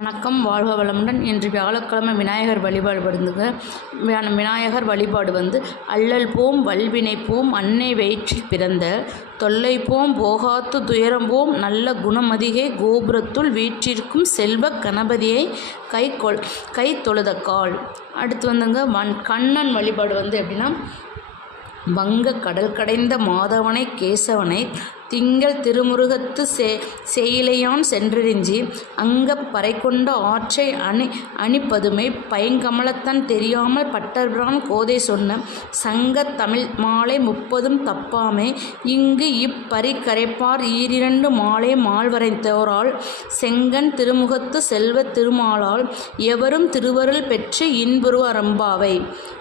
வணக்கம் வாழ்க வளமுடன் இன்று வியாழக்கிழமை விநாயகர் வழிபாடு படுந்துங்க விநாயகர் வழிபாடு வந்து அல்லல் போம் வல்வினை போம் அன்னை வயிற்றில் பிறந்த தொல்லை போம் போகாத்து துயரம் போம் நல்ல குணமதிகை கோபுரத்துள் வீற்றிருக்கும் செல்வ கணபதியை கை கொள் கை தொழுத கால். அடுத்து வந்துங்க வன் கண்ணன் வழிபாடு வந்து எப்படின்னா வங்க கடல் கடைந்த மாதவனை கேசவனை திங்கள் திருமுருகத்து செ செயலையான் சென்றறிஞ்சி அங்கப் பறைகொண்ட ஆற்றை அணி அணிப்பதுமை பைங்கமலத்தன் தெரியாமல் பட்டர்பிரான் கோதை சொன்ன சங்கத் தமிழ் மாலை முப்பதும் தப்பாமே இங்கு இப்பரி கரைப்பார் ஈரிரண்டு மாலை மால்வரைத்தோரால் செங்கன் திருமுகத்து செல்வத் திருமாலால் எவரும் திருவருள் பெற்று இன்புருவ அரம்பாவை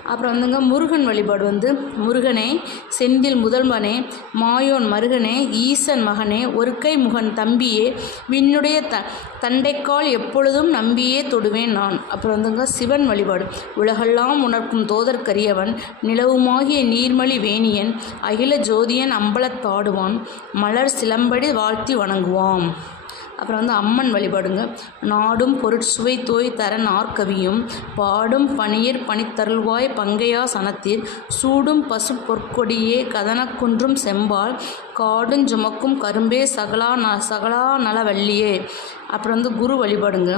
அப்புறம் வந்துங்க முருகன் வழிபாடு வந்து முருகனே செந்தில் முதல்வனே மாயோன் மருகனே ஈசன் மகனே ஒரு கை முகன் தம்பியே விண்ணுடைய த தண்டைக்கால் எப்பொழுதும் நம்பியே தொடுவேன் நான். அப்புறம் வந்துங்க சிவன் வழிபாடு. உலகெல்லாம் உணர்க்கும் தோதற்கரியவன் நிலவுமாகிய நீர்மலி வேணியன் அகில ஜோதியன் அம்பலத்தாடுவான் மலர் சிலம்படி வாழ்த்தி வணங்குவான் அப்புறம் வந்து அம்மன் வழிபாடுங்க. நாடும் பொருட்சுவை தோய் தர நாற்கவியும் பாடும் பணியர் பனித்தருள்வாய் பங்கையா சனத்தீர் சூடும் பசு பொற்கொடியே கதனக்குன்றும் செம்பால் காடும் சுமக்கும் கரும்பே சகலா ந சகலா நலவல்லியே. அப்புறம் வந்து குரு வழிபாடுங்க.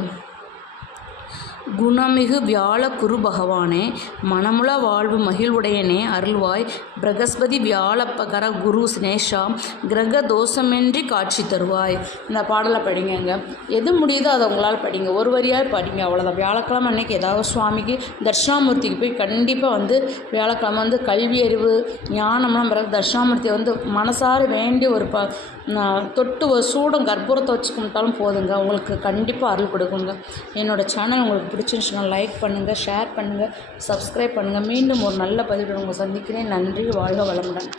குணமிகு வியாழ குரு பகவானே மனமுள வாழ்வு மகிழ்வுடையனே அருள்வாய். பிரகஸ்பதி வியாழப்பகர குரு சினேஷா கிரக தோஷமின்றி காட்சி தருவாய். இந்த பாடலை படிங்கங்க. எது முடியுதோ அதை உங்களால் படிங்க. ஒரு வரியாக படிங்க. அவ்வளோதான் வியாழக்கிழமை அன்னைக்கு ஏதாவது சுவாமிக்கு தட்சிணாமூர்த்திக்கு போய் கண்டிப்பாக வந்து வியாழக்கிழமை வந்து கல்வி அறிவு ஞானம்லாம் பிறகு தட்சிணாமூர்த்தியை வந்து மனசார வேண்டி ஒரு ப நான் தொட்டு ஒரு சூடம் கற்பூரத்தை வச்சு கும்பிட்டாலும் போதுங்க. உங்களுக்கு கண்டிப்பாக அருள் கொடுக்குங்க. என்னோடய சேனல் உங்களுக்கு பிடிச்சிருந்துச்சுன்னா லைக் பண்ணுங்கள் ஷேர் பண்ணுங்கள் சப்ஸ்கிரைப் பண்ணுங்கள் மீண்டும் ஒரு நல்ல பதிவுடன் உங்களை சந்திக்கிறேன். நன்றி வாழ்க வளமுடன்.